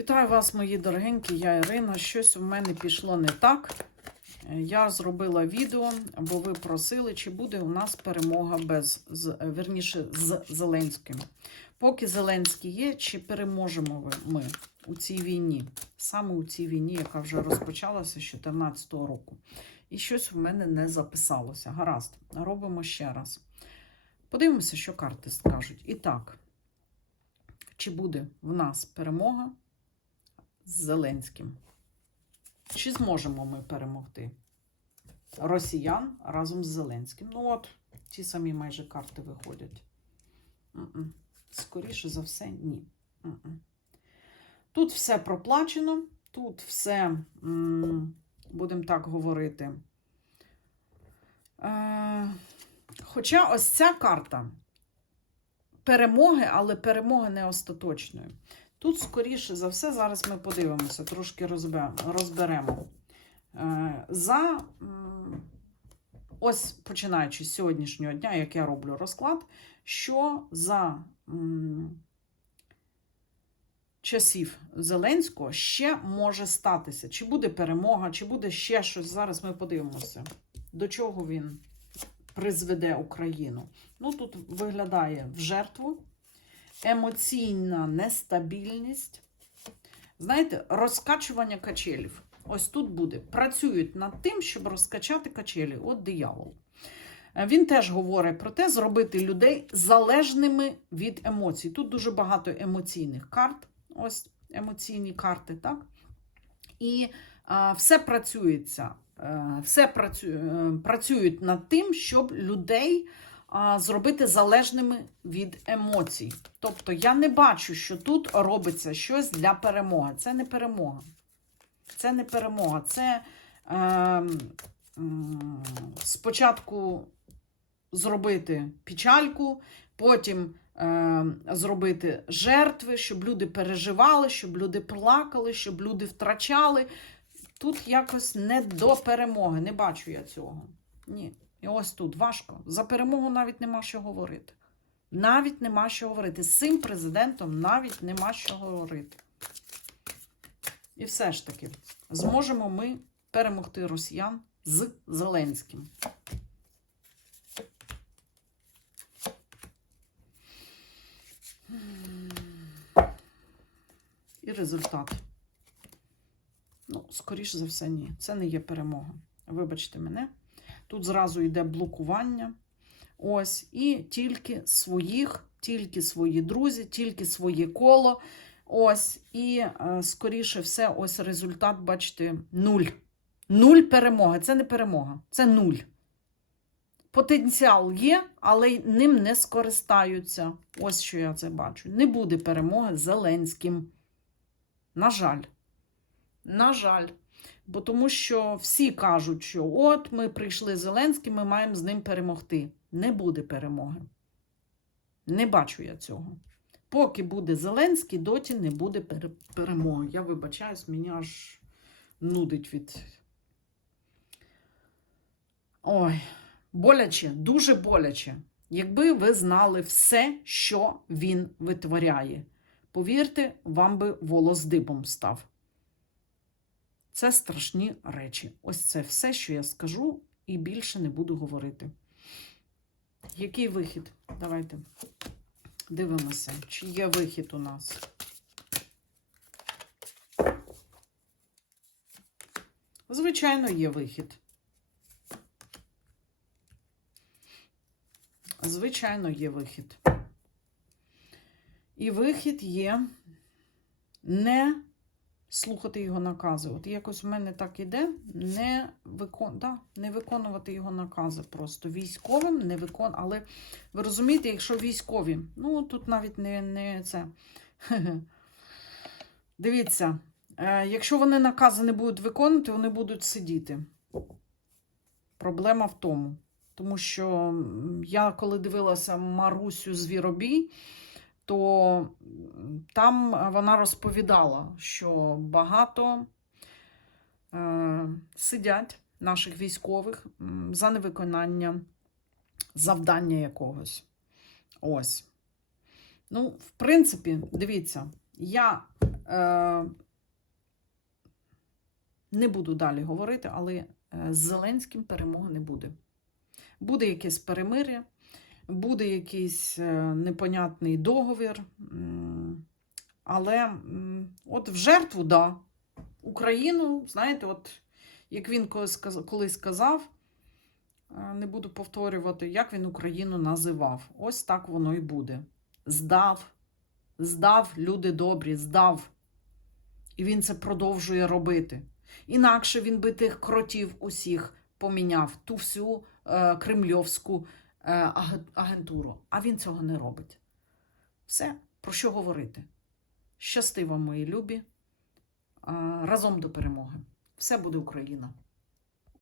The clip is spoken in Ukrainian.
Вітаю вас, мої дорогенькі, я Ірина. Щось у мене пішло не так. Я зробила відео, бо ви просили, чи буде у нас перемога без, з, верніше, з Зеленським. Поки Зеленський є, чи переможемо ми у цій війні? Саме у цій війні, яка вже розпочалася з 2014 року. І щось в мене не записалося. Гаразд, робимо ще раз. Подивимося, що карти скажуть. І так, чи буде в нас перемога з Зеленським? Чи зможемо ми перемогти росіян разом з Зеленським? Ну, от, ті самі майже карти виходять. Скоріше за все, ні. Тут все проплачено, тут все, будемо так говорити. Е, хоча ось ця карта перемоги, але перемоги не остаточної. Тут, скоріше за все, зараз ми подивимося, трошки розберемо. Е, За ось починаючи з сьогоднішнього дня, як я роблю розклад, що за часів Зеленського ще може статися. Чи буде перемога, чи буде ще щось. Зараз ми подивимося, до чого він призведе Україну. Ну, тут виглядає в жертву, емоційна нестабільність. Знаєте, розкачування качелів. Ось тут буде. Працюють над тим, щоб розкачати качелі. От диявол. Е, Він теж говорить про те, зробити людей залежними від емоцій. Тут дуже багато емоційних карт. Ось емоційні карти, так? І а, все працюється. е, Все е, працюють над тим, щоб людей зробити залежними від емоцій. Тобто я не бачу, що тут робиться щось для перемоги. Це не перемога. Це не перемога. Це е, м, спочатку зробити печальку, потім е, зробити жертви, щоб люди переживали, щоб люди плакали, щоб люди втрачали. Тут якось не до перемоги. Не бачу я цього. Ні. І ось тут важко. За перемогу навіть нема що говорити. Навіть нема що говорити. З цим президентом навіть нема що говорити. І все ж таки, зможемо ми перемогти росіян з Зеленським. І результат. Ну, скоріш за все, ні. Це не є перемога. Вибачте мене. Тут зразу йде блокування. Ось, і тільки своїх, тільки свої друзі, тільки своє коло. Ось, і е, скоріше все, ось результат, бачите, нуль. Нуль перемоги. Це не перемога, це нуль. Потенціал є, але ним не скористаються. Ось що я це бачу. Не буде перемоги Зеленським. На жаль. На жаль. Бо тому що всі кажуть, що от ми прийшли з Зеленським, ми маємо з ним перемогти. Не буде перемоги. Не бачу я цього. Поки буде Зеленський, доті не буде пере- перемоги. Я вибачаюсь, мені аж нудить від. Ой, боляче, дуже боляче. Якби ви знали все, що він витворяє. Повірте, вам би волос дибом став. Це страшні речі. Ось це все, що я скажу, і більше не буду говорити. Який вихід? Давайте дивимося, чи є вихід у нас. Звичайно, є вихід. Звичайно, є вихід. І вихід є не слухати його накази. От якось в мене так іде, не, викон... да, не виконувати його накази просто військовим, не викон... але ви розумієте, якщо військові, ну тут навіть не, не це. Дивіться, е, якщо вони накази не будуть виконувати, вони будуть сидіти. Проблема в тому. Тому що я коли дивилася Марусю Звіробій, то там е, вона розповідала, що багато е, сидять наших військових за невиконання завдання якогось. Ось. Ну, в принципі, дивіться, Я е, не буду далі говорити, але е, з Зеленським перемоги не буде. Буде якесь перемир'я, буде якийсь е, непонятний договір. Але от в жертву, да. Україну, знаєте, от як він колись сказ- сказав, е, не буду повторювати, як він Україну називав. Ось так воно і буде. Здав, здав, люди добрі, здав. І він це продовжує робити. Інакше він би тих кротів усіх поміняв, ту всю е, кремльовську агентуру. А він цього не робить. Все, про що говорити? Щасти вам, мої любі. Е, разом до перемоги. Все буде Україна!